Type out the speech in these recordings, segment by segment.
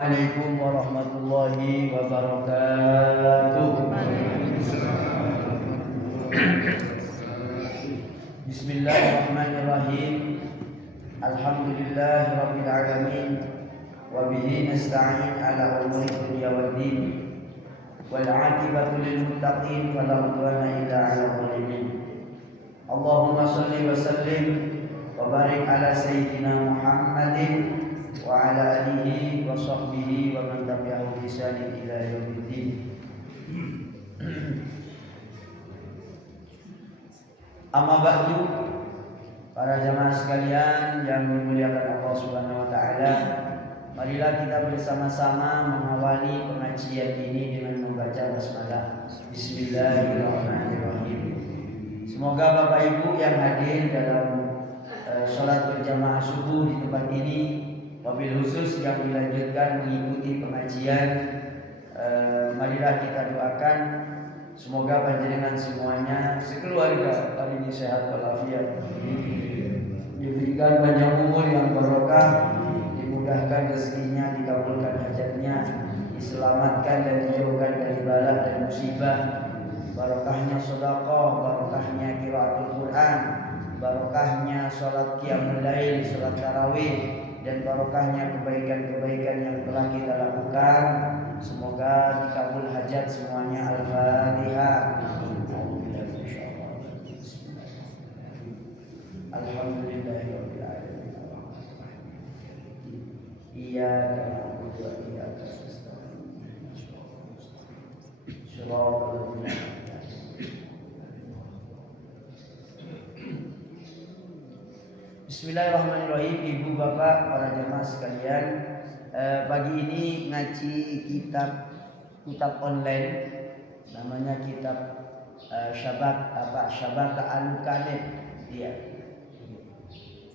Assalamualaikum warahmatullahi wabarakatuh. Bismillahirrahmanirrahim. Alhamdulillahirabbil alamin wa bihi nasta'in ala umuri dunya waddin. Wal 'aqibatu lil muttaqin fala udwana illa 'alal zalimin. Allahumma shalli wa sallim wa barik ala sayyidina Muhammadin wa ala alihi wa sahbihi wa man tabi'ahu bi ihsan ila yaumiddin. Amma ba'du, para jamaah sekalian yang dimuliakan Allah Subhanahu wa taala, marilah kita bersama-sama mengawali pengajian ini dengan membaca basmalah. Bismillahirrahmanirrahim. Semoga Bapak Ibu yang hadir dalam salat berjamaah subuh di tempat ini, wabil khusus yang dilanjutkan mengikuti pengajian, marilah kita doakan semoga panjenengan semuanya sekeluarga hari ini sehat walafiat, diberikan panjang umur yang barokah, dimudahkan rezekinya, dikabulkan hajatnya, diselamatkan dan dijauhkan dari bala dan musibah, barokahnya sedekah, barokahnya qiraatul Quran, barokahnya salat qiyamul lail, salat tarawih, dan barokahnya kebaikan-kebaikan yang telah kita lakukan. Semoga dikabul hajat semuanya. Al-Fatihah. Alhamdulillahirabbil alamin. Iyyaka na'budu wa iyyaka nasta'in. Shiratal ladzina Bismillahirrahmanirrahim. Ibu bapak para jemaah sekalian, pagi ini ngaji kitab online, namanya kitab Syabaka Al-Kanet, ya.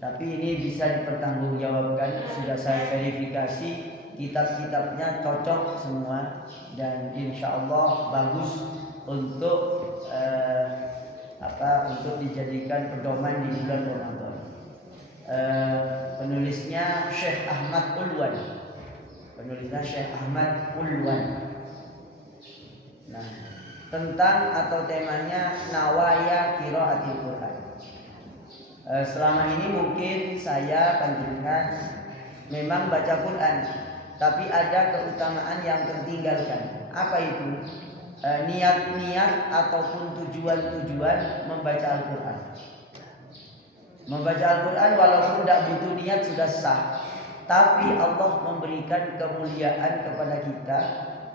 Tapi ini bisa dipertanggungjawabkan, sudah saya verifikasi kitab-kitabnya cocok semua dan insya Allah bagus untuk untuk dijadikan pedoman di bulan Ramadan. Penulisnya Syekh Ahmad Ulwan. Nah, tentang atau temanya Nawaya Qiraatil Quran. Selama ini mungkin saya panjangkan memang baca Quran, tapi ada keutamaan yang tertinggalkan. Apa itu? Niat-niat ataupun tujuan-tujuan membaca Al-Quran. Membaca Al-Quran walaupun tidak butuh niat sudah sah, tapi Allah memberikan kemuliaan kepada kita.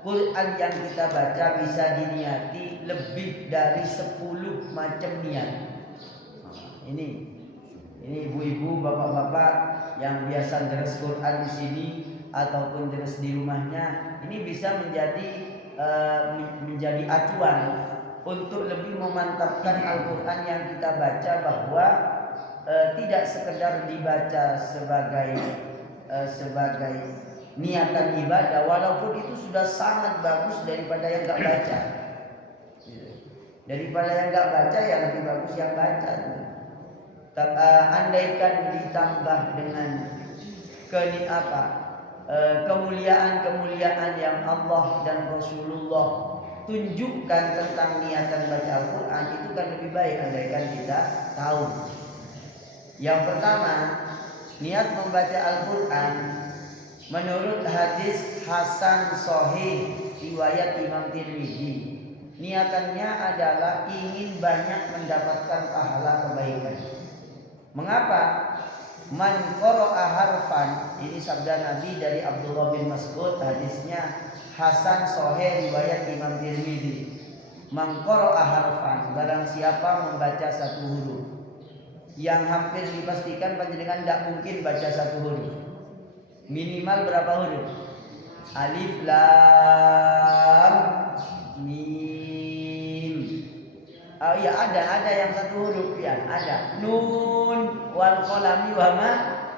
Quran yang kita baca bisa diniati lebih dari 10 macam niat. Ini ibu-ibu, bapak-bapak yang biasa deres Quran di sini ataupun deres di rumahnya, ini bisa menjadi acuan untuk lebih memantapkan Al-Quran yang kita baca, bahwa tidak sekedar dibaca sebagai niatan ibadah, walaupun itu sudah sangat bagus daripada yang enggak baca. Daripada yang enggak baca ya lebih bagus yang baca. Andaikan ditambah dengan kemuliaan-kemuliaan yang Allah dan Rasulullah tunjukkan tentang niatan baca Al-Quran, itu kan lebih baik andaikan kita tahu. Yang pertama, niat membaca Al-Quran menurut hadis Hasan Sahih riwayat Imam Tirmidzi, niatannya adalah ingin banyak mendapatkan pahala kebaikan. Mengapa? Man qara'a harfan, ini sabda Nabi dari Abdullah bin Mas'ud, hadisnya Hasan Sahih riwayat Imam Tirmidzi. Man qara'a harfan, barang siapa membaca satu huruf, yang hampir dipastikan panjenengan tidak mungkin baca satu huruf. Minimal berapa huruf? Alif, lam, mim. Oh iya, ada yang satu huruf ya, ada. Nun, wal qalami wa ma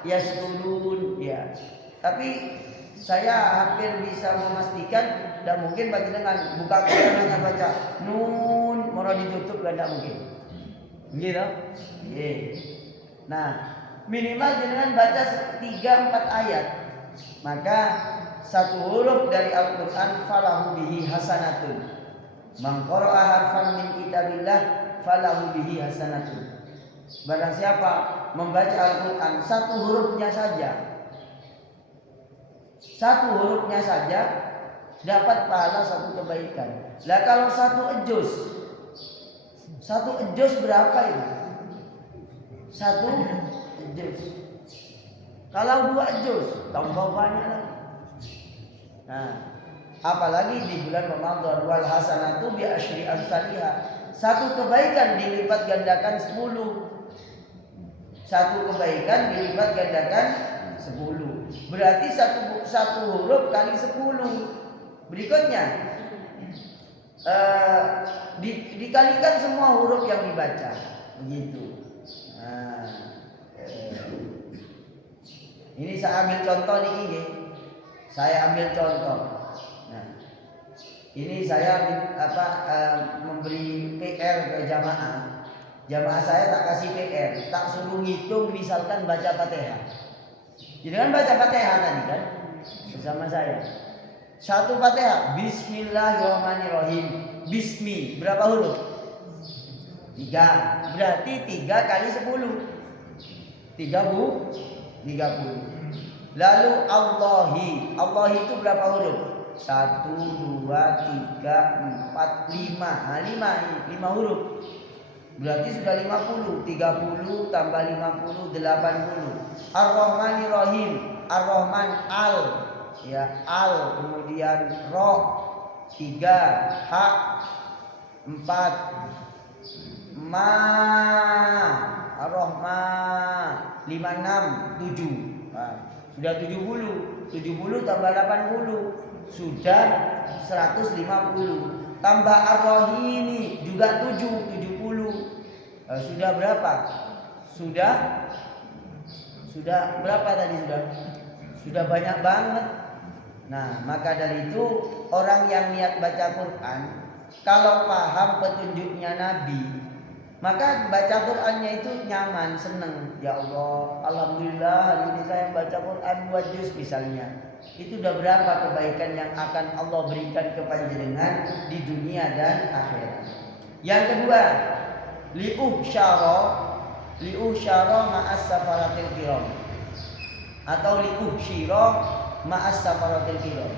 yasturun, ya. Tapi saya hampir bisa memastikan tidak mungkin panjenengan buka Quran dan baca nun, mau ditutup tidak mungkin. Gitu? Nah, minimal jenengan baca 3-4 ayat. Maka satu huruf dari Al-Quran falahu bihi hasanatun. Man qara'a harfan min kitabillah falahu bihi hasanatun. Barang siapa membaca Al-Quran satu hurufnya saja, satu hurufnya saja dapat pahala satu kebaikan. Lah kalau satu ejus berapa itu? Satu ejus. Kalau 2 ejus tambah banyak lagi. Nah, apalagi di bulan Ramadan, wal hasanatu bi asyri amsalihha. Satu kebaikan dilipat gandakan 10. Satu kebaikan dilipat gandakan 10. Berarti satu huruf kali 10. Berikutnya dikalikan semua huruf yang dibaca. Begitu. Nah, ini saya ambil contoh nih. Saya ambil contoh. Nah, ini saya memberi PR ke jamaah. Jamaah saya tak kasih PR, tak suruh ngitung misalkan baca Fatihah. Jadi kan baca Fatihah tadi kan bersama saya. Satu Fatihah, Bismillahirrahmanirrahim. Bismi berapa huruf? 3. Berarti 3 kali 10. 30. Lalu Allahi. Allahi itu berapa huruf? 1, 2, 3, 4, 5. Nah, 5 huruf. Berarti sudah 50. 30 tambah 50, 80. Ar-Rahmanirrahim. Ar-Rahman al. Ya, al, kemudian ro 3, ha 4, ma ar-Rahman 5, 6, 7. Nah, sudah 70. 70 tambah 80 sudah 150. Tambah ar-Rahimi juga 70. Sudah berapa? Sudah berapa tadi sudah banyak banget. Nah, maka dari itu orang yang niat baca Quran, kalau paham petunjuknya Nabi, maka baca Qurannya itu nyaman, seneng. Ya Allah, alhamdulillah hari ini saya baca Quran 2 juz misalnya. Itu udah berapa kebaikan yang akan Allah berikan kepada jenengan di dunia dan akhirat. Yang kedua, liuhsyara ma'as safaratil kiram, atau liuhsyira ma'as safaratil kiram.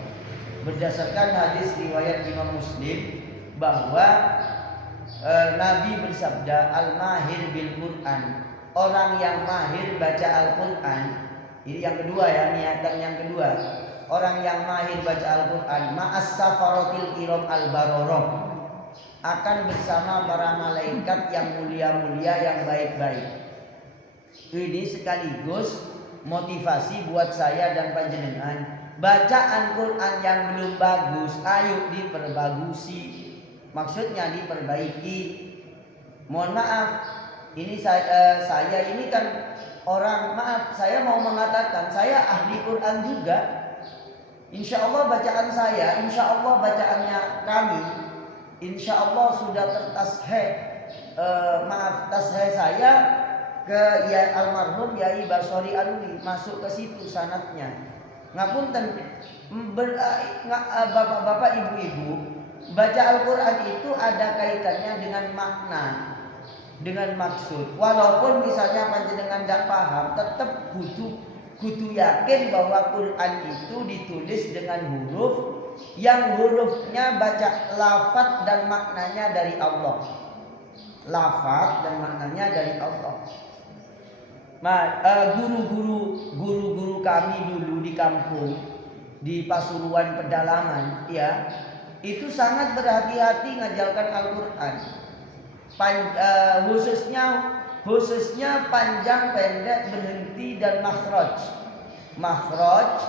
Berdasarkan hadis riwayat Imam Muslim bahwa Nabi bersabda, al-mahir bil Quran, orang yang mahir baca Al-Quran. Ini yang kedua ya, niatan yang kedua. Orang yang mahir baca Al-Quran ma'as safaratil kiram al-bararah, akan bersama para malaikat yang mulia-mulia, yang baik-baik. Ini sekaligus motivasi buat saya dan panjenengan. Bacaan Quran yang belum bagus, ayo diperbagusi. Maksudnya diperbaiki. Mohon maaf, ini saya ini kan saya mau mengatakan saya ahli Quran juga. Insya Allah bacaan saya, insya Allah bacaannya kami, insya Allah sudah tasheh saya ke almarhum Yai Basori Alwi, masuk ke situ sanadnya. Ngapunten bapak-bapak, ibu-ibu, baca Al-Quran itu ada kaitannya dengan makna, dengan maksud. Walaupun misalnya panjenengan tidak paham, tetap kudu yakin bahwa Quran itu ditulis dengan huruf yang hurufnya baca lafaz dan maknanya dari Allah. Lafaz dan maknanya dari Allah. Guru-guru kami dulu di kampung, di Pasuruan pedalaman, ya, itu sangat berhati-hati ngajarkan Al-Quran. Khususnya panjang, pendek, berhenti, dan makhraj. Makhraj.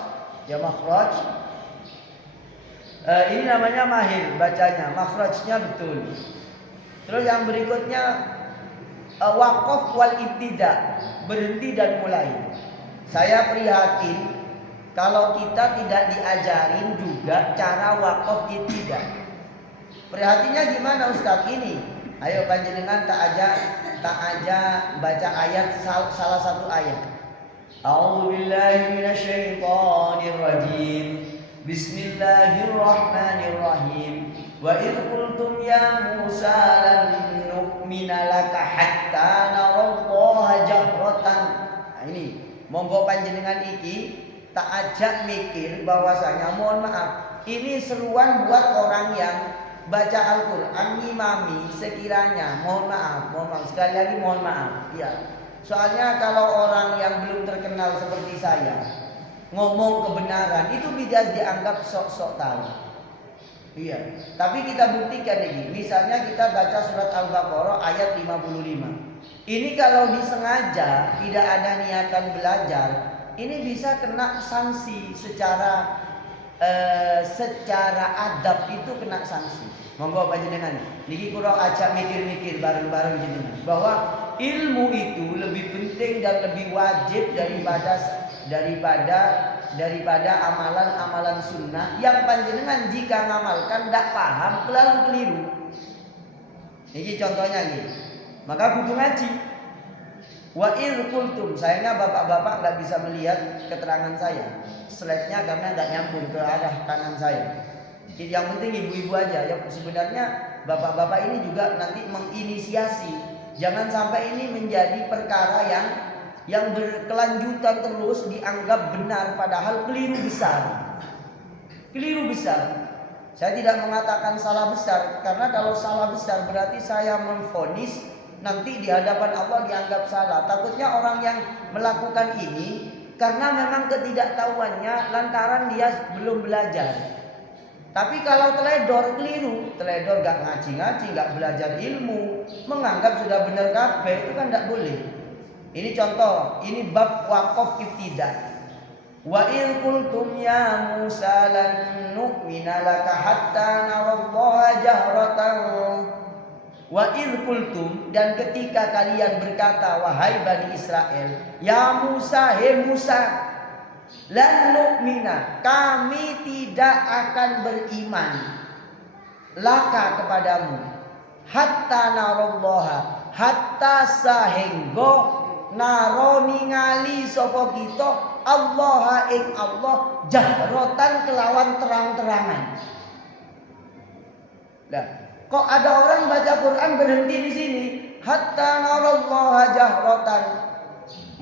Ini namanya mahir bacanya, makhrajnya betul. Terus yang berikutnya waqaf wal ibtida, berhenti dan mulai. Saya prihatin kalau kita tidak diajarin juga cara waqaf ibtida. Prihatinnya gimana Ustaz ini? Ayo panjenengan tak aja baca ayat, salah satu ayat. A'udzu billahi minasyaitonir rajim. Bismillahirrahmanirrahim. Wa idh qultum ya Musa lan nu'mina laka hatta narallaha jahratan. Nah ini, monggo panjenengan iki tak ajak mikir bahwasanya, mohon maaf, ini seruan buat orang yang baca Al-Quran ngimami sekiranya, mohon maaf, sekali lagi mohon maaf ya. Soalnya kalau orang yang belum terkenal seperti saya ngomong kebenaran itu bisa dianggap sok-sok tahu. Iya, tapi kita buktikan ini. Misalnya kita baca surat Al-Baqarah ayat 55. Ini kalau disengaja tidak ada niatan belajar, ini bisa kena sanksi secara adab, itu kena sanksi. Monggo panjenengan niki kula ajak mikir-mikir bareng-bareng jenengan bahwa ilmu itu lebih penting dan lebih wajib daripada amalan-amalan sunnah yang panjenengan jika ngamalkan tidak paham lalu keliru. Ini contohnya ini. Maka kudu ngaji. Wa idh qultum, sayangnya bapak-bapak nggak bisa melihat keterangan saya. Slide-nya karena nggak nyambung ke arah kanan saya. Yang penting ibu-ibu aja. Ya sebenarnya bapak-bapak ini juga nanti menginisiasi. Jangan sampai ini menjadi perkara yang berkelanjutan terus dianggap benar padahal keliru besar. Keliru besar. Saya tidak mengatakan salah besar, karena kalau salah besar berarti saya memvonis nanti di hadapan Allah dianggap salah. Takutnya orang yang melakukan ini karena memang ketidaktahuannya lantaran dia belum belajar. Tapi kalau teledor keliru, teledor gak ngaji-ngaji, gak belajar ilmu, menganggap sudah benar kabeh, itu kan gak boleh. Ini contoh, ini bab waqaf ibtidah. Wa in qultum ya Musa lan nu'mina laka hatta narallaha jahratan. Wa idh qultum, dan ketika kalian berkata wahai Bani Israel, ya Musa, he Musa, lan nu'mina, kami tidak akan beriman laka kepadamu hatta narallaha, hatta sahenggo naro ningali sapa kita Allah ing Allah jahrotan kelawan terang-terangan. Nah, kok ada orang baca Quran berhenti di sini? Hatta narallaha jahrotan.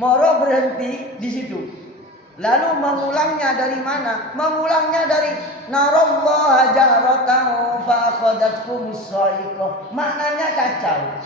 Moro berhenti di situ. Lalu mengulangnya dari mana? Mengulangnya dari narallaha jahrotan fa akhadhatkumus shaiqah. Maknanya kacau.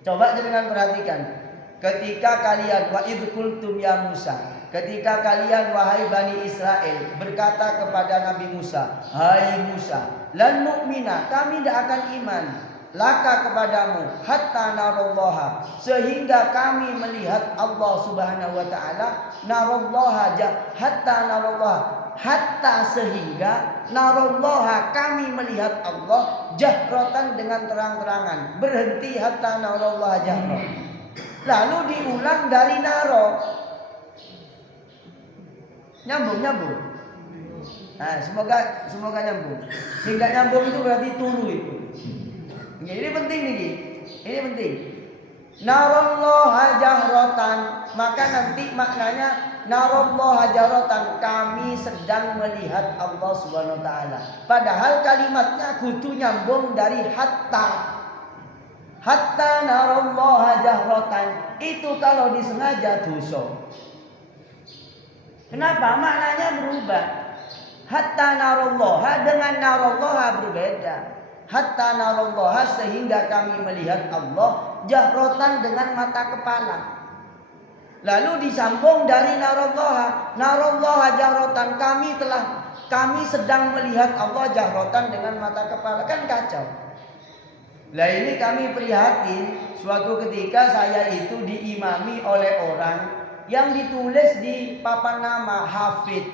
Coba jangan perhatikan. Ketika kalian wa idh qultum ya Musa, ketika kalian wahai Bani Israel berkata kepada Nabi Musa, hai Musa, lan nu'mina, kami tidak akan iman laka kepadamu hatta narallaha, sehingga kami melihat Allah Subhanahu wa taala, narallaha hatta narallaha, hatta sehingga narallaha kami melihat Allah jahrotan dengan terang-terangan. Berhenti hatta narallaha jahrotan. Lalu diulang dari naro. Nyambung. Nah, semoga nyambung. Sehingga nyambung itu berarti turu itu. Ini penting nih. Ini penting. Narallaha jahrotan, maka nanti maknanya narallaha jahrotan, kami sedang melihat Allah Subhanahu wa taala. Padahal kalimatnya kudu nyambung dari hatta. Hatta narallaha jahrotan, itu kalau disengaja dosa. Kenapa? Maknanya berubah. Hatta narallaha dengan narallaha berbeda. Hatta narallaha, sehingga kami melihat Allah jahrotan dengan mata kepala. Lalu disambung dari narallaha, narallaha jahrotan, kami sedang melihat Allah jahrotan dengan mata kepala. Kan kacau. Lah ini kami prihatin, suatu ketika saya itu diimami oleh orang yang ditulis di papan nama Hafid.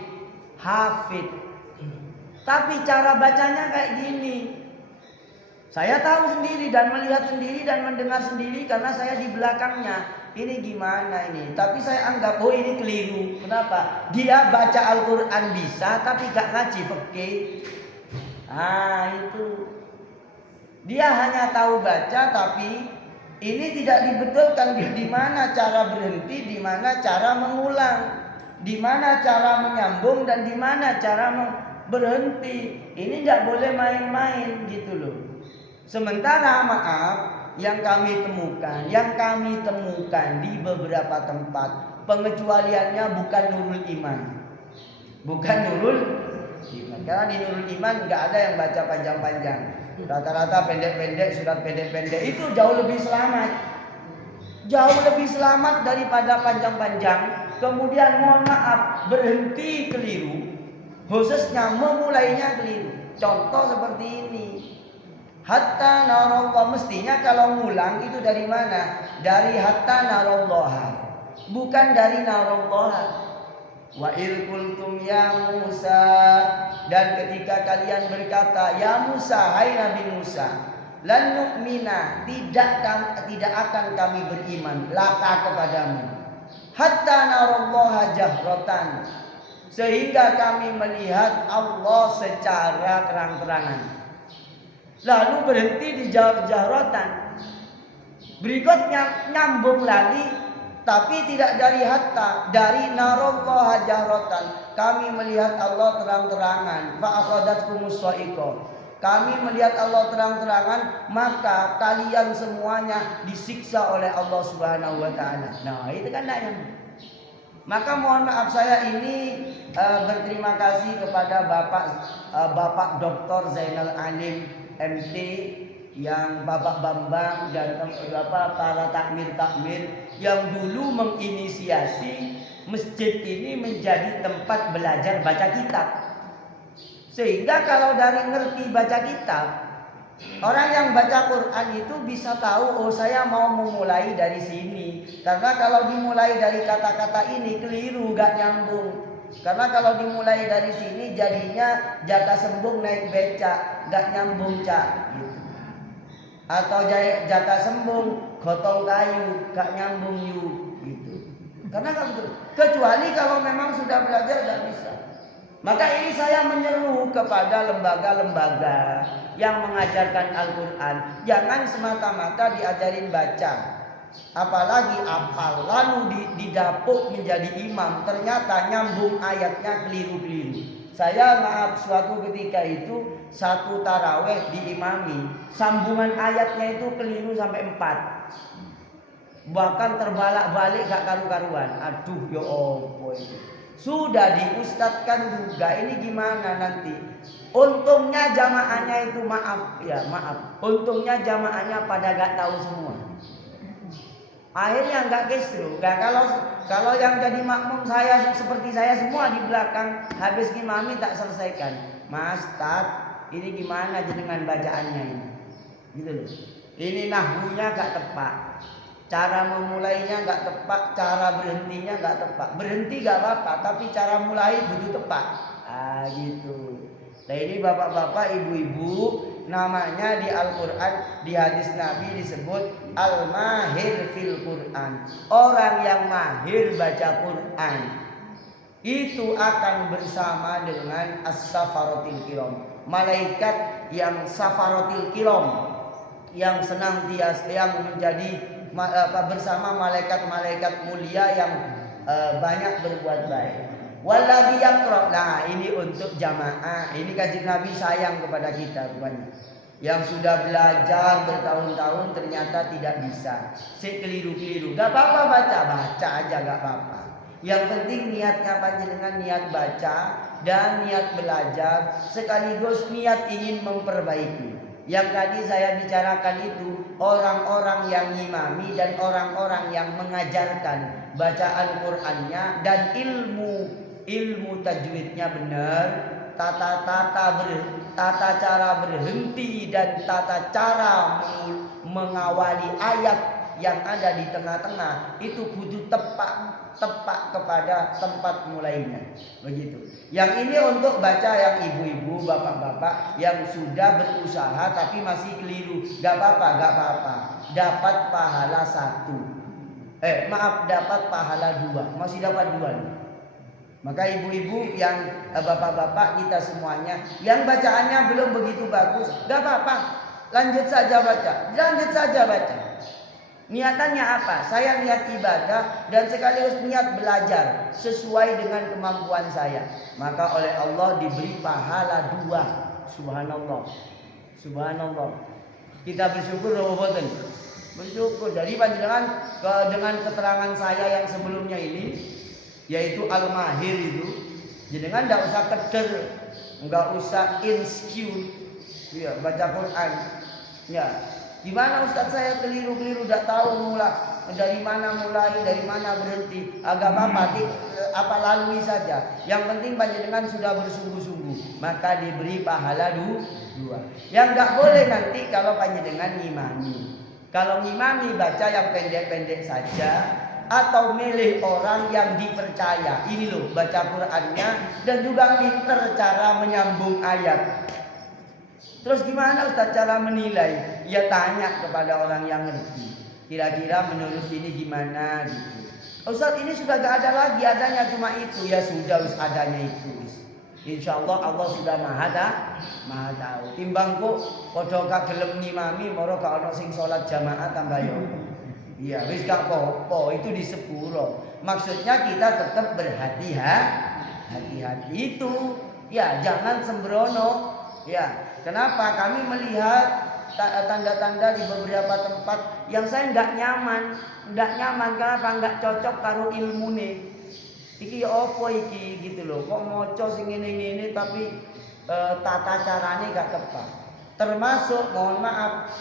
Tapi cara bacanya kayak gini. Saya tahu sendiri dan melihat sendiri dan mendengar sendiri karena saya di belakangnya. Ini gimana ini? Tapi saya anggap ini keliru. Kenapa? Dia baca Al-Quran bisa tapi gak ngaji fikih. Itu. Dia hanya tahu baca, tapi ini tidak dibetulkan di mana cara berhenti, di mana cara mengulang. di mana cara menyambung dan di mana cara berhenti. Ini nggak boleh main-main gitu loh. Sementara maaf, yang kami temukan di beberapa tempat pengecualiannya bukan nurul iman. Bukan nurul iman. Karena di nurul iman nggak ada yang baca panjang-panjang. Rata-rata pendek-pendek, surat pendek-pendek itu jauh lebih selamat. Jauh lebih selamat daripada panjang-panjang. Kemudian mohon maaf berhenti keliru, khususnya memulainya keliru. Contoh seperti ini. Hatta narallah, mestinya kalau ngulang itu dari mana? Dari hatta narallah, bukan dari narallah. Wa idh qultum ya Musa, dan ketika kalian berkata ya Musa, hai Nabi Musa, lan nu'mina, tidak akan kami beriman laka kepadamu hatta narallaha jahratan, sehingga kami melihat Allah secara terang-terangan. Lalu berhenti di jahratan. Berikutnya nyambung lagi, tapi tidak dari hatta, dari narallaha jahratan, kami melihat Allah terang-terangan. Fa akhadhatkumus sha'iqah, kami melihat Allah terang-terangan, maka kalian semuanya disiksa oleh Allah Subhanahu wa taala. Nah, itu kan tidak nyambung. Maka mohon maaf, saya ini berterima kasih kepada Bapak Dr. Zainal Alim MT, yang Bapak Bambang dan para takmir yang dulu menginisiasi masjid ini menjadi tempat belajar baca kitab. Sehingga kalau dari ngerti baca kitab, orang yang baca Quran itu bisa tahu, oh saya mau memulai dari sini. Karena kalau dimulai dari kata-kata ini keliru, gak nyambung. Karena kalau dimulai dari sini jadinya jaka sembung naik beca, gak nyambung cak gitu. Atau jaka sembung gotong kayu, gak nyambung yu gitu. Karena gak betul. Kecuali kalau memang sudah belajar gak bisa. Maka ini saya menyeru kepada lembaga-lembaga yang mengajarkan Al-Quran, jangan semata-mata diajarin baca, apalagi apal, lalu didapuk menjadi imam, ternyata nyambung ayatnya keliru-keliru. Saya maaf, suatu ketika itu satu taraweh diimami, sambungan ayatnya itu keliru sampai 4, bahkan terbalak-balik gak karu-karuan. Aduh ya Allah, sudah diustadkan juga, ini gimana nanti? Untungnya jamaahnya itu maaf, untungnya jamaahnya pada gak tahu semua. Akhirnya nggak kisru. Nah, kalau yang jadi makmum saya seperti saya semua di belakang, habis ngimami tak selesaikan. Mas Tat, ini gimana jenengan bacaannya ini? Gitu loh. Ini nahwunya nggak tepat, cara memulainya nggak tepat, cara berhentinya nggak tepat. Berhenti nggak apa-apa, tapi cara mulai butuh tepat. Gitu. Nah ini bapak-bapak, ibu-ibu, namanya di Al-Quran, di hadis Nabi disebut Al-Mahir fil Quran. Orang yang mahir baca Quran itu akan bersama dengan As-Safaratil Kiram, malaikat yang Safaratil Kiram, yang senantiasa yang menjadi bersama malaikat-malaikat mulia yang banyak berbuat baik. Waladhi yaqra. Nah, ini untuk jamaah. Ini Kanjeng Nabi sayang kepada kita rupanya. Yang sudah belajar bertahun-tahun ternyata tidak bisa. Keliru-keliru. Gak apa-apa baca aja gak apa-apa. Yang penting niatnya panjenengan niat baca dan niat belajar sekaligus niat ingin memperbaiki. Yang tadi saya bicarakan itu orang-orang yang ngimami dan orang-orang yang mengajarkan bacaan Qur'annya dan ilmu tajwidnya benar, tata cara berhenti dan tata cara mengawali ayat yang ada di tengah-tengah itu kudu tepat kepada tempat mulainya. Begitu. Yang ini untuk baca yang ibu-ibu, bapak-bapak yang sudah berusaha tapi masih keliru. Gak apa-apa. Dapat pahala 1. Dapat pahala 2. Masih dapat 2 nih. Maka ibu-ibu yang bapak-bapak kita semuanya yang bacaannya belum begitu bagus, gak apa-apa. Lanjut saja baca. Niatannya apa? Saya niat ibadah dan sekaligus niat belajar sesuai dengan kemampuan saya. Maka oleh Allah diberi pahala 2. Subhanallah. Subhanallah. Kita bersyukur loh boten. Bersyukur. Jadi panjenengan dengan keterangan saya yang sebelumnya ini, yaitu Al-Mahir itu, jenengan enggak usah keder, enggak usah insecure. Ya, baca Quran. Ya. Gimana Ustaz saya keliru-keliru, tidak tahu dari mana mulai, dari mana berhenti. Agak apa lalui saja. Yang penting panjenengan sudah bersungguh-sungguh, maka diberi pahala 2. Yang nggak boleh nanti kalau panjenengan ngimami. Kalau ngimami baca yang pendek-pendek saja, atau milih orang yang dipercaya. Ini loh baca Qurannya dan juga pinter cara menyambung ayat. Terus gimana Ustaz cara menilai? Ya tanya kepada orang yang ngerti. Kira-kira menurut ini gimana gitu. Ustaz ini sudah gak ada lagi, adanya cuma itu. Ya sudah adanya itu. Insya Allah Allah sudah maha tahu. Timbang kok padha kagelem ngimami moro gak ono sing salat jamaah tambah yo. Iya wis gak apa-apa, itu di sepuro. Maksudnya kita tetap berhati-hati itu. Ya jangan sembrono. Ya, kenapa? Kami melihat tanda-tanda di beberapa tempat yang saya nggak nyaman. Kenapa? Nggak cocok karo ilmune. Iki opo iki gitu loh. Kok moco sing ngene-ngene tapi tata caranya nggak tepat. Termasuk mohon maaf.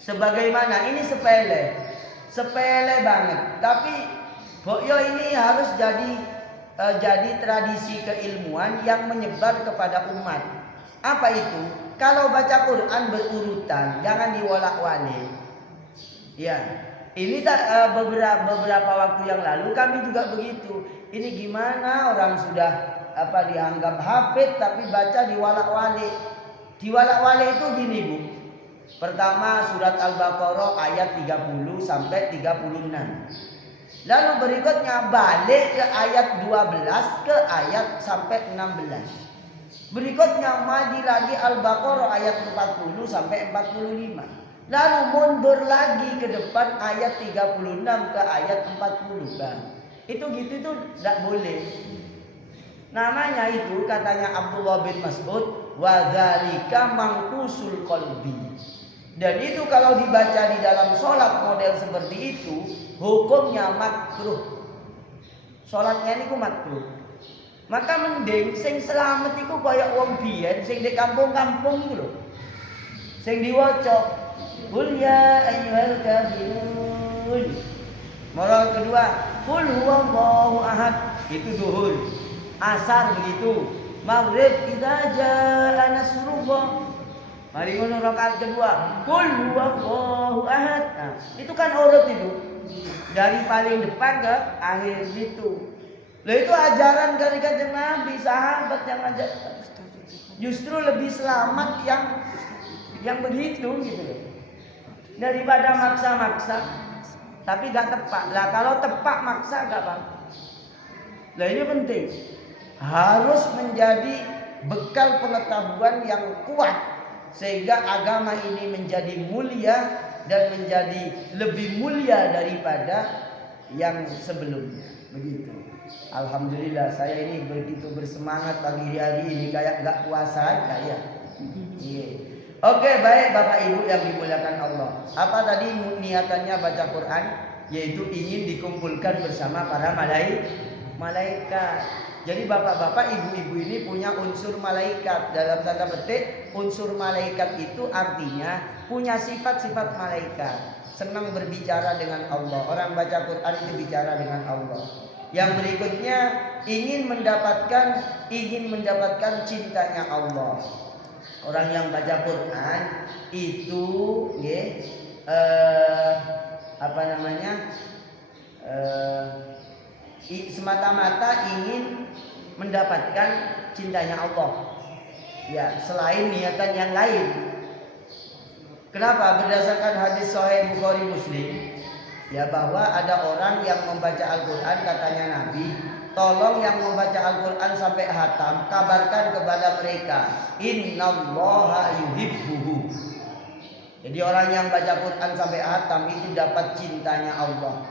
Sebagaimana ini sepele banget. Tapi boyo ini harus jadi tradisi keilmuan yang menyebar kepada umat. Apa itu? Kalau baca Quran berurutan, jangan diwolak-walik. Ya, ini beberapa waktu yang lalu kami juga begitu. Ini gimana orang sudah dianggap hafid tapi baca diwalak-walik. Diwalak-walik itu gini Bu. Pertama surat Al-Baqarah ayat 30 sampai 36. Lalu berikutnya balik ke ayat 12 ke ayat sampai 16. Berikutnya maju lagi Al-Baqarah ayat 40 sampai 45. Lalu mundur lagi ke depan ayat 36 ke ayat 40 kan. Itu tidak boleh. Namanya itu katanya Abdullah bin Mas'ud wa dzalika mangkusul qalbi. Dan itu kalau dibaca di dalam sholat model seperti itu, hukumnya makruh. Sholatnya ini ku makruh. Maka mending sing selamat iku kaya wong biyen sing di kampung-kampung iku lho. Sing diwaca Qul ya ayyuhal kafirun. Moral kedua, Qul huwallahu ahad. Itu zuhur. Asar begitu. Maghrib idza jaa nasrullah. Mari ngono rakaat kedua, Qul huwallahu ahad. Nah, itu kan urut itu. Dari paling depan ke akhir gitu. Lah itu ajaran dari Kanjeng Nabi, sahabat yang ajar. Justru lebih selamat yang begitu gitu. Daripada maksa-maksa tapi gak tepat. Lah kalau tepat maksa gak apa. Lah ini penting. Harus menjadi bekal pengetahuan yang kuat sehingga agama ini menjadi mulia dan menjadi lebih mulia daripada yang sebelumnya. Begitu. Alhamdulillah saya ini begitu bersemangat pagi hari ini kayak gak puasa aja ya. Oke, baik Bapak Ibu yang dimuliakan Allah. Apa tadi niatannya baca Quran? Yaitu ingin dikumpulkan bersama para malaikat. Jadi bapak-bapak, ibu-ibu ini punya unsur malaikat. Dalam tanda petik, unsur malaikat itu artinya punya sifat-sifat malaikat. Senang berbicara dengan Allah. Orang baca Quran itu bicara dengan Allah. Yang berikutnya ingin mendapatkan cintanya Allah. Orang yang baca Quran itu semata-mata ingin mendapatkan cintanya Allah. Ya, selain niatan yang lain. Kenapa? Berdasarkan hadis Sahih Bukhari Muslim, ya bahwa ada orang yang membaca Al-Quran, katanya Nabi, tolong yang membaca Al-Quran sampai hatam, kabarkan kepada mereka, innallaha yuhibbuhu. Jadi orang yang baca Quran sampai hatam itu dapat cintanya Allah.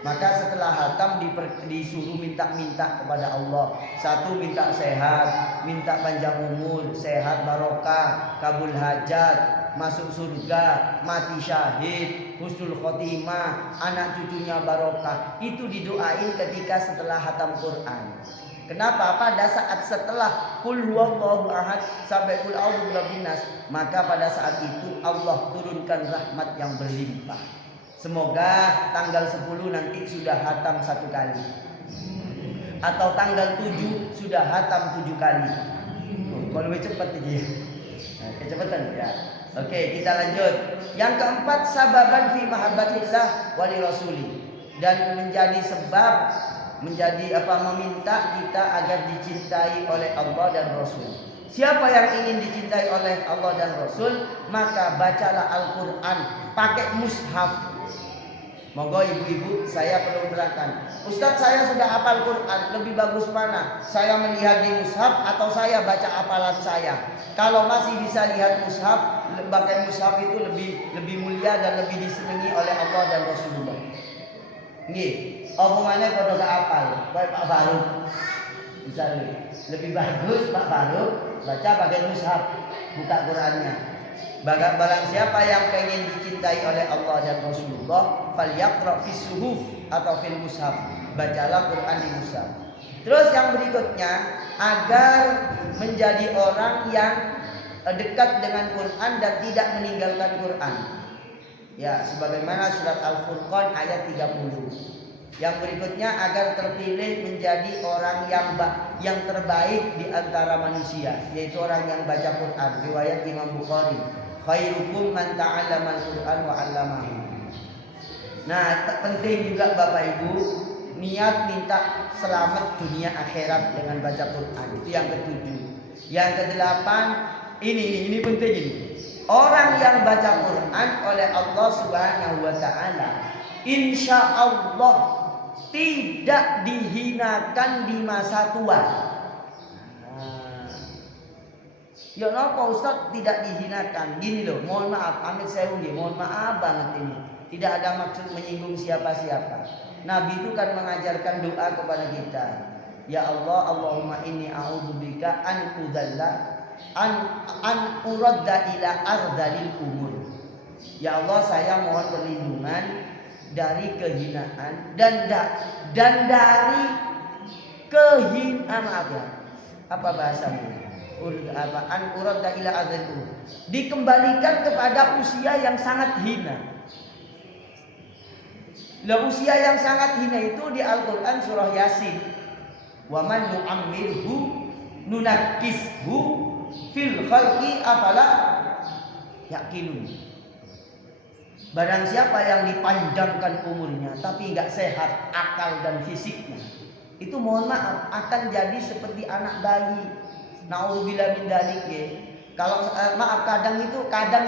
Maka setelah hatam disuruh minta-minta kepada Allah. Satu, minta sehat, minta panjang umur, sehat barokah, kabul hajat, masuk surga, mati syahid, husnul khotimah, anak cucunya barokah. Itu didoain ketika setelah hatam Quran. Kenapa? Pada saat setelah Qul huwallahu ahad sampai Qul a'udzu birabbin nas, maka pada saat itu Allah turunkan rahmat yang berlimpah. Semoga tanggal 10 nanti sudah hatam 1 kali, atau tanggal 7 sudah hatam 7 kali. Kalau lebih cepat ya. Kecepatan ya. Oke, kita lanjut. Yang keempat, sababan fi mahabbatillah wali rasuli, dan menjadi sebab, meminta kita agar dicintai oleh Allah dan Rasul. Siapa yang ingin dicintai oleh Allah dan Rasul, maka bacalah Al-Quran pakai mushaf. Monggo ibu-ibu, saya perlu menerangkan, Ustadz saya sudah hafal Quran, lebih bagus mana? Saya melihat di mushaf atau saya baca hafalan saya? Kalau masih bisa lihat mushaf, pakai mushaf itu lebih mulia dan lebih disenangi oleh Allah dan Rasulullah. Nggih, omongannya pada gak hafal, kayak Pak Faruk. Misalnya, lebih bagus Pak Faruk baca pakai mushaf, buka Qurannya. Barang siapa yang pengen dicintai oleh Allah dan Rasulullah, falyaqra fis suhuf atau fil mushaf, bacalah Quran di mushaf. Terus yang berikutnya, agar menjadi orang yang dekat dengan Quran dan tidak meninggalkan Quran. Ya, sebagaimana surat Al-Furqan ayat 30. Yang berikutnya, agar terpilih menjadi orang yang terbaik di antara manusia, yaitu orang yang baca Quran. Riwayat Imam Bukhari, khairukum man ta'allama al-Quran wa 'allamahu. Nah, penting juga Bapak Ibu, niat minta selamat dunia akhirat dengan baca Quran. Itu yang ketujuh. Yang kedelapan, ini penting ini. Orang yang baca Quran oleh Allah Subhanahu wa taala, insya Allah tidak dihinakan di masa tua. Ya napa Ustaz tidak dihinakan? Gini loh, mohon maaf, amit saya undi, mohon maaf banget ini. Tidak ada maksud menyinggung siapa-siapa. Nabi itu kan mengajarkan doa kepada kita. Ya Allah, Allahumma inni a'udzubika an udalla an uradda ila ardalil umur. Ya Allah, saya mohon perlindungan dari kehinaan dan dari kehinaan, apa bahasanya? An uradda ila ardalil umur. Dikembalikan kepada usia yang sangat hina. Lah usia yang sangat hina itu di Al-Quran surah Yasin. Wa man nu'ammirhu nunakkishu fil khalqi afala yaqilun. Barang siapa yang dipanjangkan umurnya tapi enggak sehat akal dan fisiknya, itu mohon maaf akan jadi seperti anak bayi. Nauzubillah min dzalik. Kalau maaf kadang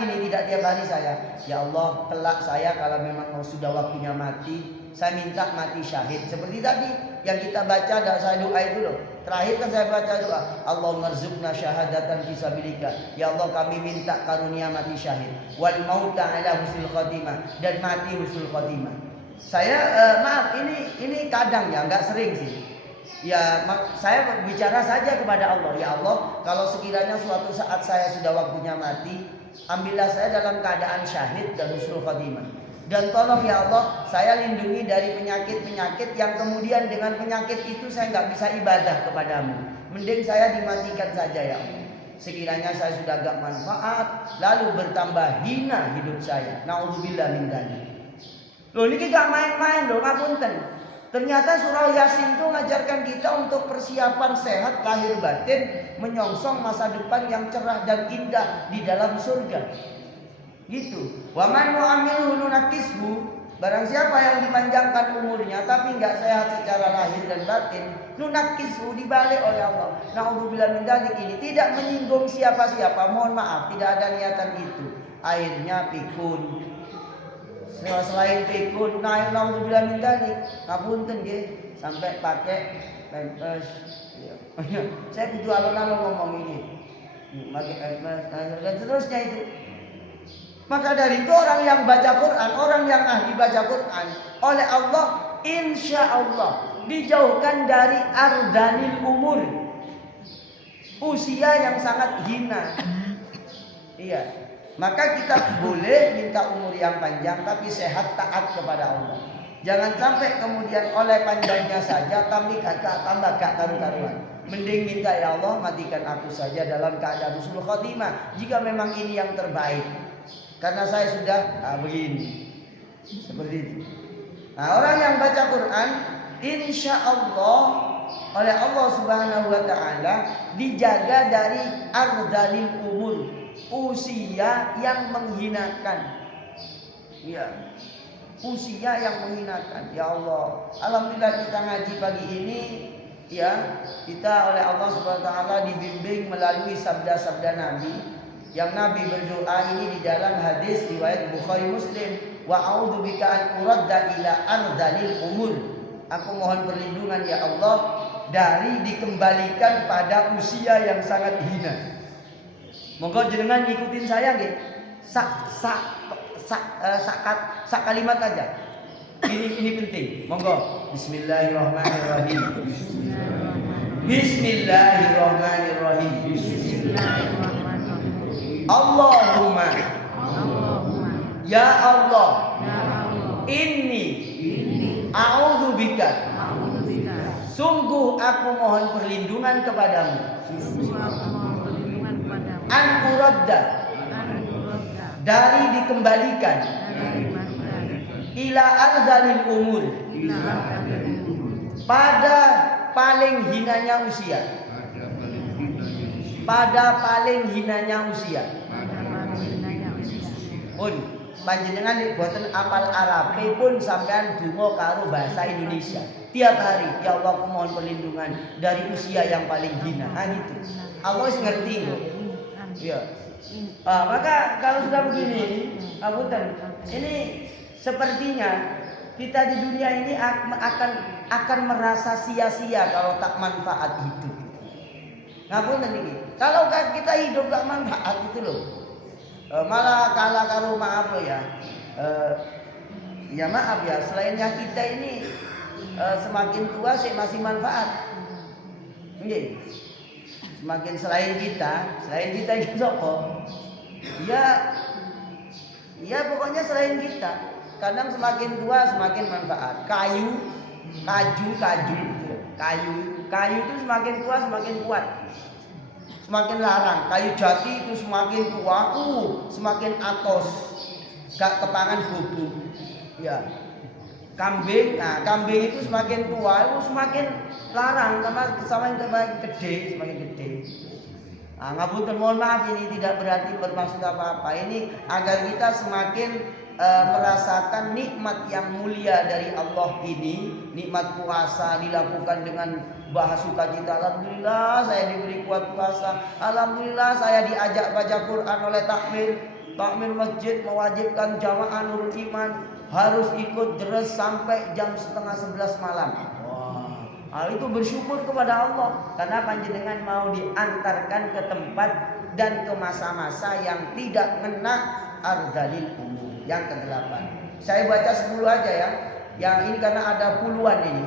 ini tidak tiap hari saya. Ya Allah, kelak saya kalau memang sudah waktunya mati, saya minta mati syahid. Seperti tadi yang kita baca dan saya doa itu loh. Terakhir kan saya baca doa, Allahumma rzuqna syahadatan fi sabilika. Ya Allah, kami minta karunia mati syahid. Wal mauta ala husnul khotimah, dan mati husnul khotimah. Saya maaf ini kadang ya, enggak sering sih. Ya, saya bicara saja kepada Allah. Ya Allah, kalau sekiranya suatu saat saya sudah waktunya mati, ambillah saya dalam keadaan syahid dan husnul khotimah. Dan tolong ya Allah, saya lindungi dari penyakit-penyakit yang kemudian dengan penyakit itu saya nggak bisa ibadah kepadamu. Mending saya dimatikan saja ya Allah. Sekiranya saya sudah gak manfaat, lalu bertambah hina hidup saya. Nauzubillah min dzalik. Loh, ini gak main-main loh, ngapunten. Ternyata surah Yasin itu mengajarkan kita untuk persiapan sehat lahir batin, menyongsong masa depan yang cerah dan indah di dalam surga. Gitu. Wa man nu'amilhu nunakkishu, barang siapa yang dipanjangkan umurnya tapi enggak sehat secara lahir dan batin, nunakkishu, dibalik oleh Allah. Nauzubillah min dzalik, ini tidak menyinggung siapa-siapa, mohon maaf, tidak ada niatan itu. Akhirnya pikun. Selain pikun, naudzubillah min dzalik, ngapunten nggih, sampai pakai pampers. Saya kudu alon-alon ngomong ini. Pakai pampers dan seterusnya itu. Maka dari itu orang yang baca Quran, orang yang ahli baca Quran, oleh Allah insya Allah dijauhkan dari ardhanil umur, usia yang sangat hina. Iya. Maka kita boleh minta umur yang panjang tapi sehat, taat kepada Allah. Jangan sampai kemudian oleh panjangnya saja tambah gak karu-karuan. Mending minta, ya Allah matikan aku saja dalam keadaan husnul khotimah jika memang ini yang terbaik. Karena saya sudah begini. Seperti itu. Nah, orang yang baca Quran insya Allah oleh Allah Subhanahu wa taala dijaga dari ardhalil umur, usia yang menghinakan. Ya. Usia yang menghinakan. Ya Allah, alhamdulillah kita ngaji pagi ini, ya, kita oleh Allah Subhanahu wa taala dibimbing melalui sabda-sabda Nabi. Yang Nabi berdoa ini di dalam hadis riwayat Bukhari Muslim, wa a'udzubika an uradda ila ardhalil umur. Aku mohon perlindungan ya Allah dari dikembalikan pada usia yang sangat hina. Monggo jenengan ngikutin saya nggih. Sak kalimat aja. Ini penting. Monggo. Bismillahirrahmanirrahim. Bismillahirrahmanirrahim. Allahumma ya Allah, inni a'udzubika, sungguh aku mohon perlindungan kepadamu, an uradda, dari dikembalikan, ila ardhalil umur, pada paling hinanya usia, pada paling hinanya usia. Pun panjenengan buatan apal Arabe pun sampean donga karo bahasa Indonesia tiap hari. Ya Allah, aku mohon perlindungan dari usia yang paling hina. Itu Allah wis ngerti kok. Ya. Maka kalau sudah begini, ini sepertinya kita di dunia ini akan merasa sia-sia kalau tak manfaat hidup. Ngapunten iki. Kalau kita hidup gak manfaat itu loh. Malah kalah karo maaf loh ya. Ya maaf ya, selainnya kita ini semakin tua sih masih manfaat. Nggih. Semakin selain kita itu sapa? Ya pokoknya selain kita. Kadang semakin tua semakin manfaat. Kayu itu semakin tua semakin kuat. Semakin larang. Kayu jati itu semakin tua, semakin atos, gak kepangan bubuk. Ya. Kambing itu semakin tua itu semakin larang, semakin gede. Ngapunten, mohon maaf, ini tidak berarti bermaksud apa-apa. Ini agar kita semakin merasakan nikmat yang mulia dari Allah ini. Nikmat puasa dilakukan dengan bahasa sukacita. Alhamdulillah saya diberi kuat puasa. Alhamdulillah saya diajak baca Quran oleh takmir masjid mewajibkan jamaah Nurul Iman harus ikut deres sampai jam 10:30 malam. Hal itu bersyukur kepada Allah karena panjenengan mau diantarkan ke tempat dan ke masa-masa yang tidak kena ardhalil umur. Yang ke-8. Saya baca 10 aja ya. Yang ini karena ada puluhan ini.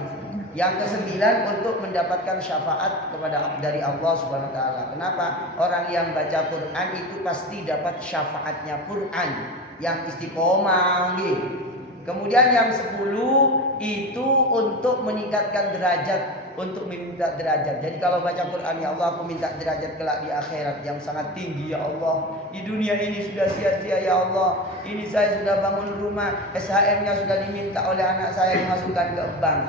Yang ke-9 untuk mendapatkan syafaat dari Allah Subhanahu wa taala. Kenapa? Orang yang baca Quran itu pasti dapat syafaatnya Quran yang istiqomah gitu. Kemudian yang 10 itu untuk meningkatkan derajat, untuk meminta derajat. Jadi kalau baca Quran, ya Allah aku minta derajat kelak di akhirat yang sangat tinggi ya Allah. Di dunia ini sudah sia-sia ya Allah. Ini saya sudah bangun rumah, SHM-nya sudah diminta oleh anak saya dimasukkan ke bank.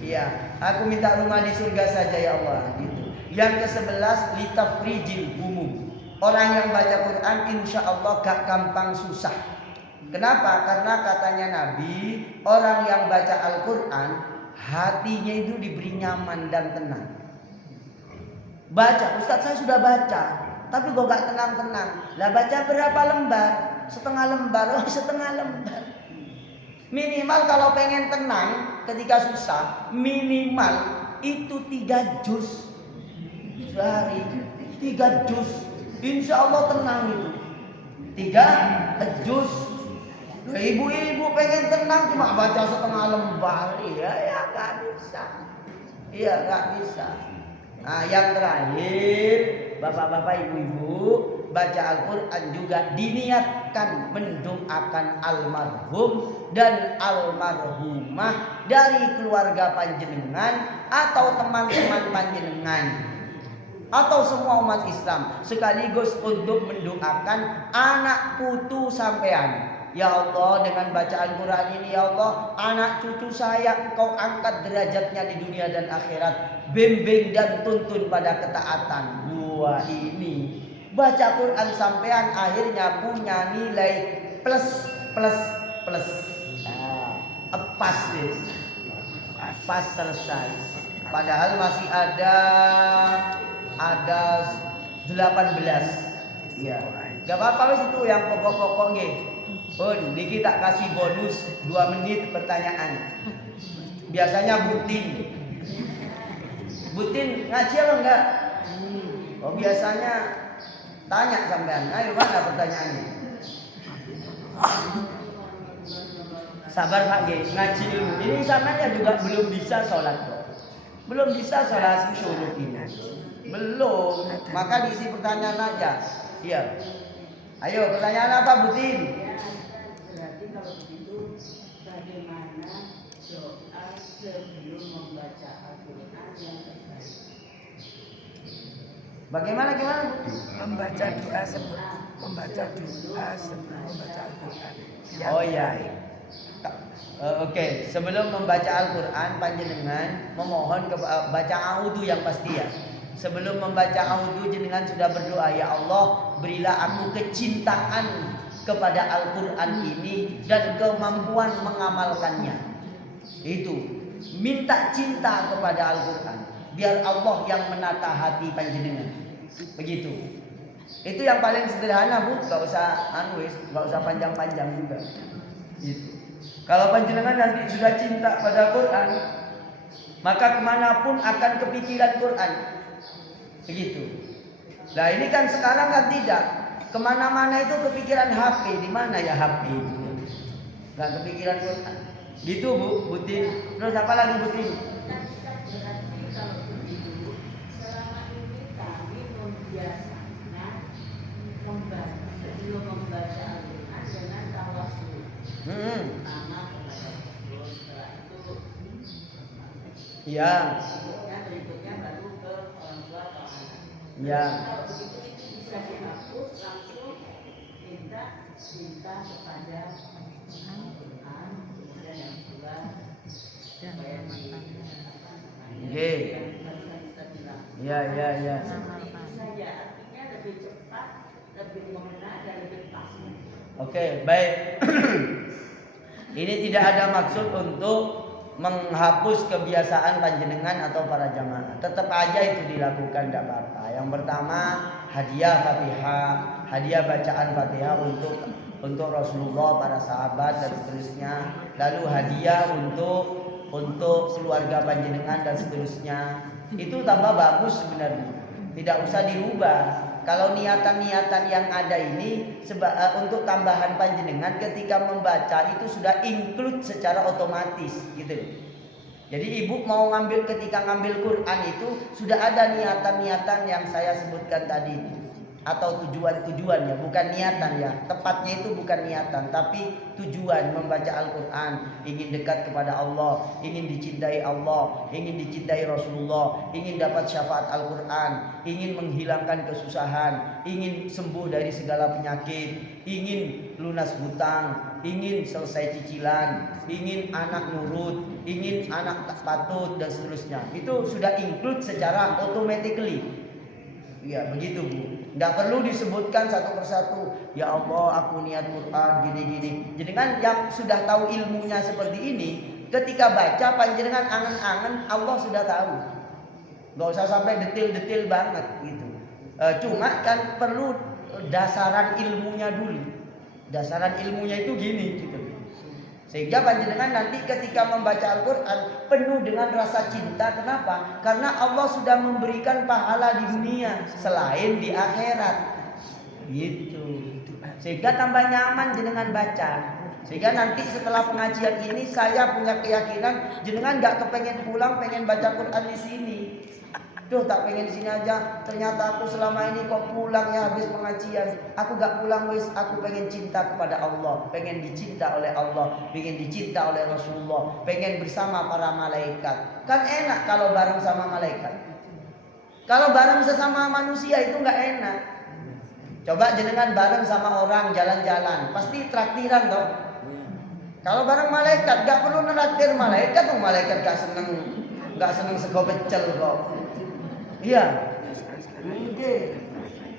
Iya, aku minta rumah di surga saja ya Allah. Gitu. Yang ke-11 litafrijil umum. Orang yang baca Quran insya Allah gak gampang susah. Kenapa? Karena katanya Nabi, orang yang baca Al-Quran hatinya itu diberi nyaman dan tenang. Baca, Ustaz saya sudah baca, tapi kok gak tenang-tenang. Lah baca berapa lembar? Setengah lembar. Minimal kalau pengen tenang ketika susah, minimal itu 3 juz sehari. 3 juz, insya Allah tenang itu. 3 juz. Ibu-ibu pengen tenang cuma baca setengah lembar, ya nggak bisa. Iya nggak bisa. Nah yang terakhir, bapak-bapak, ibu-ibu, baca Al-Quran juga diniatkan mendoakan almarhum dan almarhumah dari keluarga panjenengan atau teman-teman panjenengan atau semua umat Islam, sekaligus untuk mendoakan anak putu sampean. Ya Allah, dengan bacaan Quran ini ya Allah, anak cucu saya Engkau angkat derajatnya di dunia dan akhirat, bimbing dan tuntun pada ketaatan. Wah, ini baca Quran sampean akhirnya punya nilai plus. Pas selesai. Padahal masih ada 18. Ya, gak apa-apa wis itu yang pokok-pokok nggih. Pun niki tak kasih bonus 2 menit pertanyaan. Biasanya Butin ngaji apa enggak? Oh biasanya tanya sampean. Ayo mana pertanyaannya? Sabar Pak G, ngaji dulu. Ini samanya juga belum bisa sholat kok. Belum bisa sholat syuruk ini. Belum. Maka diisi pertanyaan aja. Iya. Ayo pertanyaan apa Butin? Berarti kalau begitu bagaimana doa sebelum membaca Al-Quran yang terbaik? Bagaimana gimana? Membaca doa sebelum membaca Al-Quran. Oh iya. Oke, sebelum membaca Al-Quran panjenengan memohon baca a'udzu yang pasti ya. Sebelum membaca a'udzu jenengan sudah berdoa, ya Allah berilah aku kecintaan kepada Al-Quran ini dan kemampuan mengamalkannya. Itu minta cinta kepada Al-Quran, biar Allah yang menata hati panjenengan. Begitu. Itu yang paling sederhana Bu, gak usah panjang-panjang juga. Gitu. Kalau panjenengan nanti sudah cinta pada Quran, maka kemanapun akan kepikiran Quran. Begitu. Nah ini kan sekarang kan tidak. Kemana-mana itu kepikiran HP. Di mana ya HP itu? Gak kepikiran Quran. Gitu Bu, Butin. Terus apa lagi Butin? Sebelum membaca Al-Quran dengan tawasul. Pertama kepada Allah, setelah itu iya. Berikutnya baru ke orang tua atau anak. Ya. Kalau begitu itu bisa dihapus langsung minta kepada Al-Quran, kemudian yang kedua supaya Ya. saja, artinya lebih cepat, lebih mengena dan lebih pas. Oke, baik. Ini tidak ada maksud untuk menghapus kebiasaan panjenengan atau para jamaah. Tetap aja itu dilakukan, tidak apa-apa. Yang pertama hadiah Fatihah, hadiah bacaan Fatihah untuk Rasulullah, para sahabat dan seterusnya. Lalu hadiah untuk keluarga panjenengan dan seterusnya. Itu tambah bagus sebenarnya. Tidak usah dirubah. Kalau niatan-niatan yang ada ini untuk tambahan panjenengan ketika membaca itu sudah include secara otomatis gitu. Jadi ibu mau ketika ngambil Quran itu sudah ada niatan-niatan yang saya sebutkan tadi itu. Atau tujuan-tujuan ya, bukan niatan ya. Tepatnya itu bukan niatan, tapi tujuan membaca Al-Quran. Ingin dekat kepada Allah, ingin dicintai Allah, ingin dicintai Rasulullah, ingin dapat syafaat Al-Quran, ingin menghilangkan kesusahan, ingin sembuh dari segala penyakit, ingin lunas hutang, ingin selesai cicilan, ingin anak nurut, ingin anak patut dan seterusnya. Itu sudah include secara automatically. Ya begitu Bu. Tidak perlu disebutkan satu persatu. Ya Allah aku niat Quran gini-gini. Jadi kan yang sudah tahu ilmunya seperti ini, ketika baca panjenengan angen-angen Allah sudah tahu. Gak usah sampai detail-detail banget gitu. Cuma kan perlu dasaran ilmunya dulu. Dasaran ilmunya itu gini gitu. Sehingga panjenengan nanti ketika membaca Al-Quran penuh dengan rasa cinta. Kenapa? Karena Allah sudah memberikan pahala di dunia selain di akhirat. Gitu. Sehingga tambah nyaman jenengan baca. Sehingga nanti setelah pengajian ini saya punya keyakinan jenengan nggak kepengen pulang, pengen baca Quran di sini. Duh, tak pengen di sini aja. Ternyata aku selama ini kok pulang ya habis pengajian. Aku gak pulang wis. Aku pengen cinta kepada Allah, pengen dicinta oleh Allah, pengen dicinta oleh Rasulullah, pengen bersama para malaikat. Kan enak kalau bareng sama malaikat. Kalau bareng sesama manusia itu gak enak. Coba jenengan bareng sama orang jalan-jalan, pasti traktiran toh. Kalau bareng malaikat gak perlu neraktir malaikat tuh, malaikat gak seneng sego pecel kok. Iya.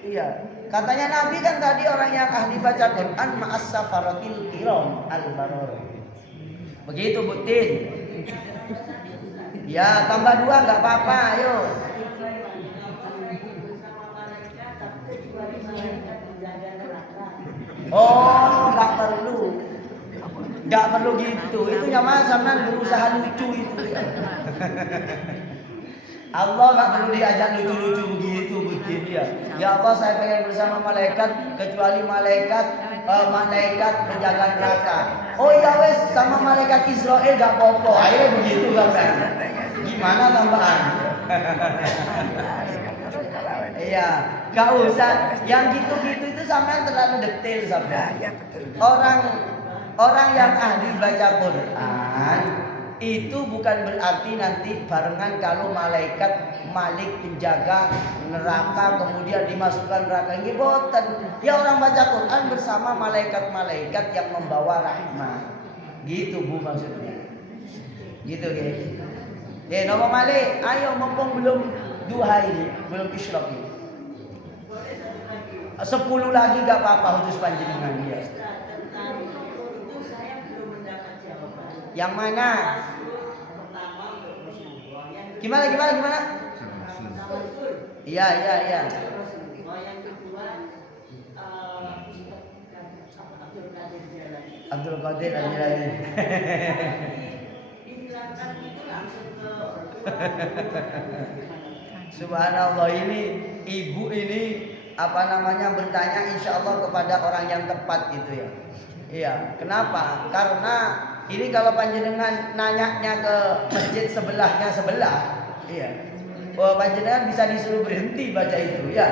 Iya. Katanya Nabi kan tadi orang yang ahli baca Quran ma'as safaratil kiram al-baror. Begitu Butin. Ya, tambah 2 enggak apa-apa, ayo. Oh, enggak perlu. Enggak perlu gitu. Itu nyaman sampean berusaha lucu itu. Allah gak perlu diajak lucu-lucu begitu ya. Ya Allah, saya pengen bersama malaikat, kecuali malaikat penjaga neraka. Oh iya wes, sama malaikat Israel gak apa-apa. Akhirnya begitu kan. Gimana tambahan? Iya, gak usah. Yang gitu-gitu itu sampean terlalu detail sampean. Orang yang ahli baca Quran itu bukan berarti nanti barengan kalau malaikat Malik penjaga neraka kemudian dimasukkan neraka. Ini boten. Ya orang baca Quran bersama malaikat-malaikat yang membawa rahmat. Gitu Bu maksudnya. Gitu ya. Nama Malik, ayo mumpung belum duha ini, belum isyraq ini. 10 lagi gak apa-apa khusus panjenengan dia. Yang mana? Gimana? Iya. Abdul Qadir Al-Jilani. Subhanallah, ini ibu ini bertanya insya Allah kepada orang yang tepat gitu ya. Iya, kenapa? Karena ini kalau panjenengan nanyanya ke masjid sebelahnya sebelah, iya. Oh, panjenengan bisa disuruh berhenti baca itu, ya.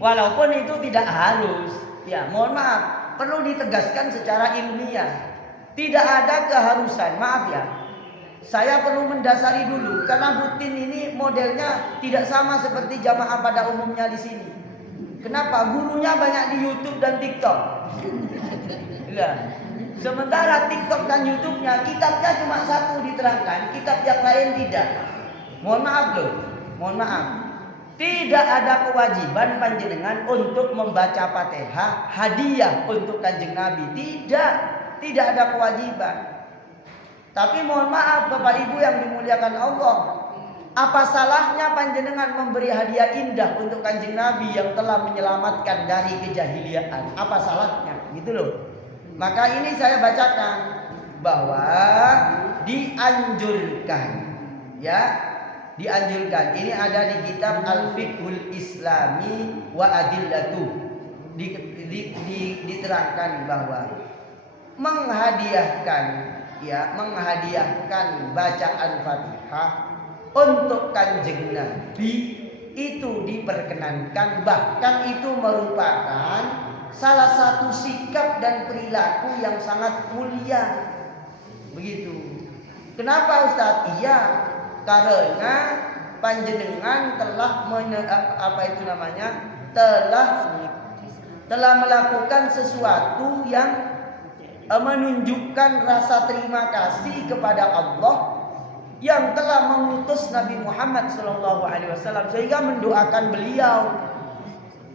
Walaupun itu tidak harus, ya. Mohon maaf, perlu ditegaskan secara ilmiah. Tidak ada keharusan, maaf ya. Saya perlu mendasari dulu karena Butin ini modelnya tidak sama seperti jamaah pada umumnya di sini. Kenapa? Gurunya banyak di YouTube dan TikTok. Ya. Sementara TikTok dan YouTube-nya kitabnya cuma satu diterangkan, kitab yang lain tidak. Mohon maaf loh, mohon maaf. Tidak ada kewajiban panjenengan untuk membaca Fatihah hadiah untuk Kanjeng Nabi. Tidak ada kewajiban. Tapi mohon maaf Bapak Ibu yang dimuliakan Allah, apa salahnya panjenengan memberi hadiah indah untuk Kanjeng Nabi yang telah menyelamatkan dari kejahiliaan? Apa salahnya? Gitu loh. Maka ini saya bacakan bahwa dianjurkan, ya, dianjurkan. Ini ada di kitab Al-Fiqhul Islami wa Adillatuh. Diterangkan bahwa menghadiahkan bacaan Fatihah untuk Kanjeng Nabi itu diperkenankan, bahkan itu merupakan salah satu sikap dan perilaku yang sangat mulia. Begitu. Kenapa Ustaz? Iya, karena panjenengan telah telah melakukan sesuatu yang menunjukkan rasa terima kasih kepada Allah yang telah mengutus Nabi Muhammad SAW sehingga mendoakan beliau.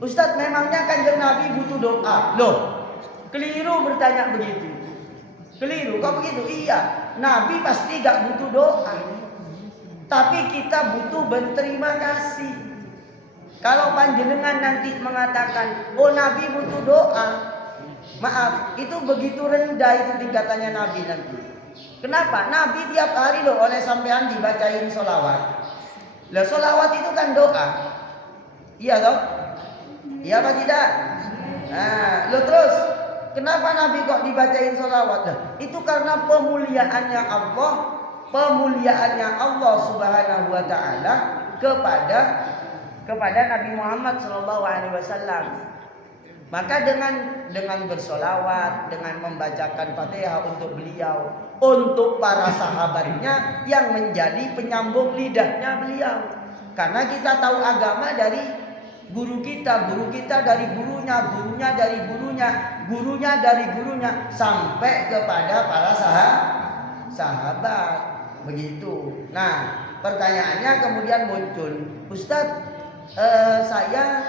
Ustadz, memangnya Kanjeng Nabi butuh doa? Loh, keliru bertanya begitu. Keliru, kok begitu? Iya, Nabi pasti gak butuh doa. Tapi kita butuh berterima kasih. Kalau panjenengan nanti mengatakan, oh Nabi butuh doa, maaf, itu begitu rendah itu tingkatannya Nabi nanti. Kenapa? Nabi tiap hari loh oleh sampean dibacain sholawat. Lah sholawat itu kan doa. Iya toh? Iya apa tidak? Nah, lo terus kenapa Nabi kok dibacain sholawat? Nah, itu karena pemuliaannya Allah Subhanahu wa taala kepada Nabi Muhammad sallallahu alaihi wasallam. Maka dengan bersolawat, dengan membacakan Fatihah untuk beliau, untuk para sahabatnya yang menjadi penyambung lidahnya beliau. Karena kita tahu agama dari guru kita dari gurunya, gurunya dari gurunya, gurunya dari gurunya, sampai kepada para sahabat. Begitu. Nah, pertanyaannya kemudian muncul, Ustadz, saya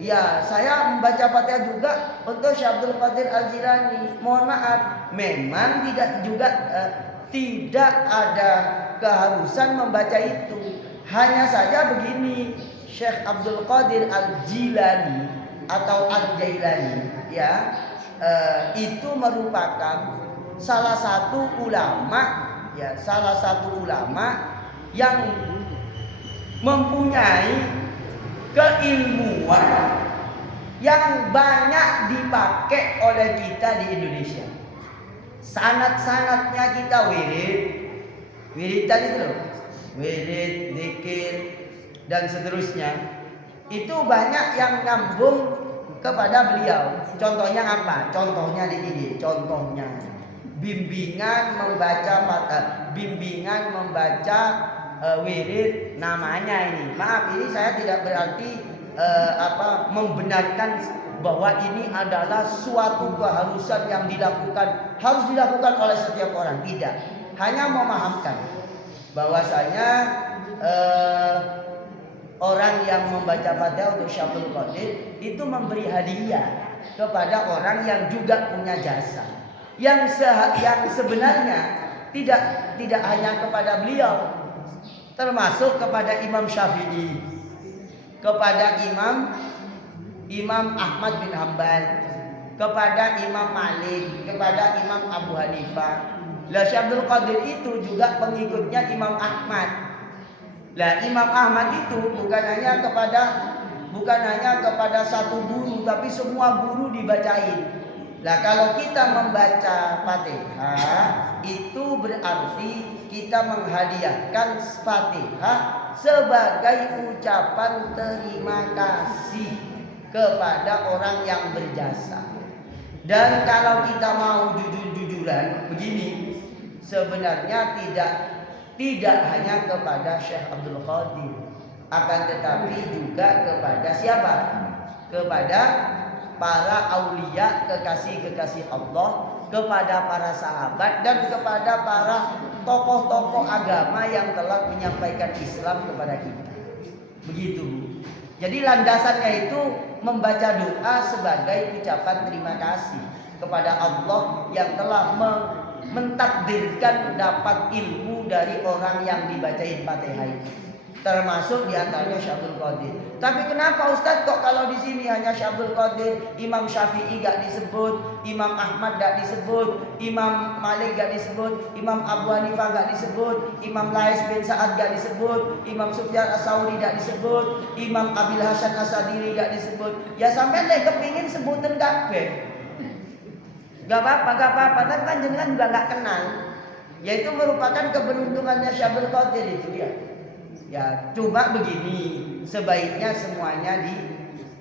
ya, saya membaca Fatihah juga untuk Syekh Abdul Qadir Al-Jilani. Mohon maaf, memang tidak ada keharusan membaca itu. Hanya saja begini, Syekh Abdul Qadir Al-Jilani atau Al-Jailani, ya, itu merupakan salah satu ulama yang mempunyai keilmuan yang banyak dipakai oleh kita di Indonesia. Sanad-sanadnya kita wirid tadi itu loh, wirid, zikir dan seterusnya. Itu banyak yang nyambung kepada beliau. Contohnya apa? Contohnya di sini. Contohnya bimbingan membaca wirid namanya ini. Maaf, ini saya tidak berarti membenarkan bahwa ini adalah suatu keharusan yang harus dilakukan oleh setiap orang. Tidak, hanya memahamkan bahwasanya orang yang membaca Fatihah untuk Syaikhul Qadir itu memberi hadiah kepada orang yang juga punya jasa, yang sebenarnya tidak hanya kepada beliau, termasuk kepada Imam Syafi'i, kepada Imam Ahmad bin Hanbal, kepada Imam Malik, kepada Imam Abu Hanifah. Lah Syekh Abdul Qadir itu juga pengikutnya Imam Ahmad. Lah Imam Ahmad itu bukan hanya kepada satu guru, tapi semua guru dibacain. Lah kalau kita membaca Fatihah itu berarti kita menghadiahkan Fatihah sebagai ucapan terima kasih kepada orang yang berjasa. Dan kalau kita mau jujur-jujuran begini, sebenarnya tidak hanya kepada Syekh Abdul Qadir, akan tetapi juga kepada siapa? Kepada para aulia, kekasih-kekasih Allah, kepada para sahabat, dan kepada para tokoh-tokoh agama yang telah menyampaikan Islam kepada kita. Begitu. Jadi landasannya itu membaca doa sebagai ucapan terima kasih kepada Allah yang telah mentakdirkan dapat ilmu dari orang yang dibacain Fatihah itu. Termasuk diantaranya Syekh Abdul Qadir. Tapi kenapa Ustadz kok kalau di sini hanya Syekh Abdul Qadir, Imam Syafi'i gak disebut, Imam Ahmad gak disebut, Imam Malik gak disebut, Imam Abu Hanifah gak disebut, Imam Lais bin Sa'ad gak disebut, Imam Sufyan As-Sauri gak disebut, Imam Abil Hasan As-Sadili gak disebut. Ya sampai deh kepingin sebutan kabeh. Gak apa-apa, tapi kan jenengan juga gak kenal. Yaitu merupakan keberuntungannya Syekh Abdul Qadir itu dia. Ya, cuma begini, sebaiknya semuanya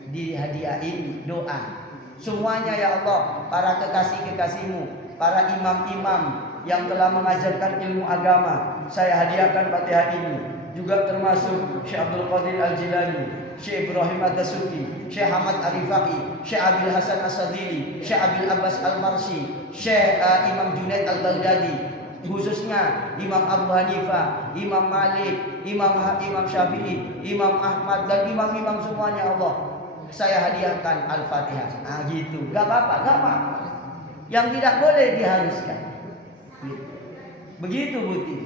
dihadiahin doa. Semuanya ya Allah, para kekasih-kekasih-Mu, para imam-imam yang telah mengajarkan ilmu agama, saya hadiahkan Fatihah ini. Juga termasuk Syekh Abdul Qadir Al-Jilani, Syekh Ibrahim Ad-Dasuki, Syekh Ahmad Ar-Rifa'i, Syekh Abil Hasan As-Sadili, Syekh Abil Abbas Al-Marsi, Syekh Imam Junaid Al-Baghdadi, khususnya Imam Abu Hanifah, Imam Malik, Imam Syafi'i, Imam Ahmad, dan imam-imam semuanya Allah, saya hadiahkan Al-Fatihah. Nah gitu, gak apa-apa. Yang tidak boleh diharuskan. Begitu Buti.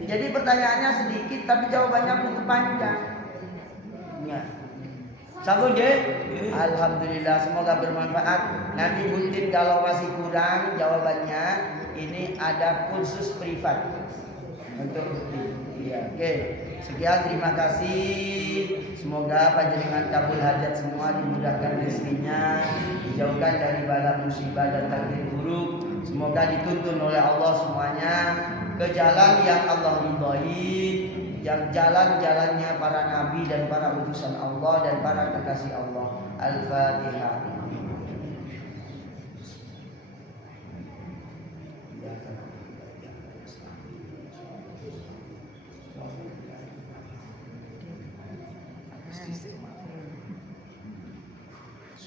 Jadi pertanyaannya sedikit tapi jawabannya cukup panjang. Ya. Sanggup deh? Alhamdulillah, semoga bermanfaat. Nanti Butin kalau masih kurang jawabannya, ini ada kursus privat untuk Butin. Iya, oke. Sekian, terima kasih. Semoga panjenengan kabul hajat semua, dimudahkan rezekinya, dijauhkan dari bala musibah dan takdir buruk. Semoga dituntun oleh Allah semuanya ke jalan yang Allah ridhoi, yang jalan-jalannya para nabi dan para utusan Allah dan para kekasih Allah. Al-Fatihah.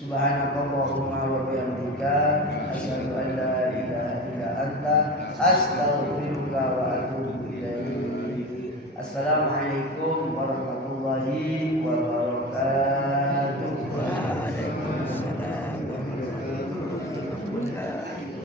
Subhanakallahumma wa bihamdika asyhadu an la ilaha illa anta astaghfiruka wa atubu ilaik. Assalamualaikum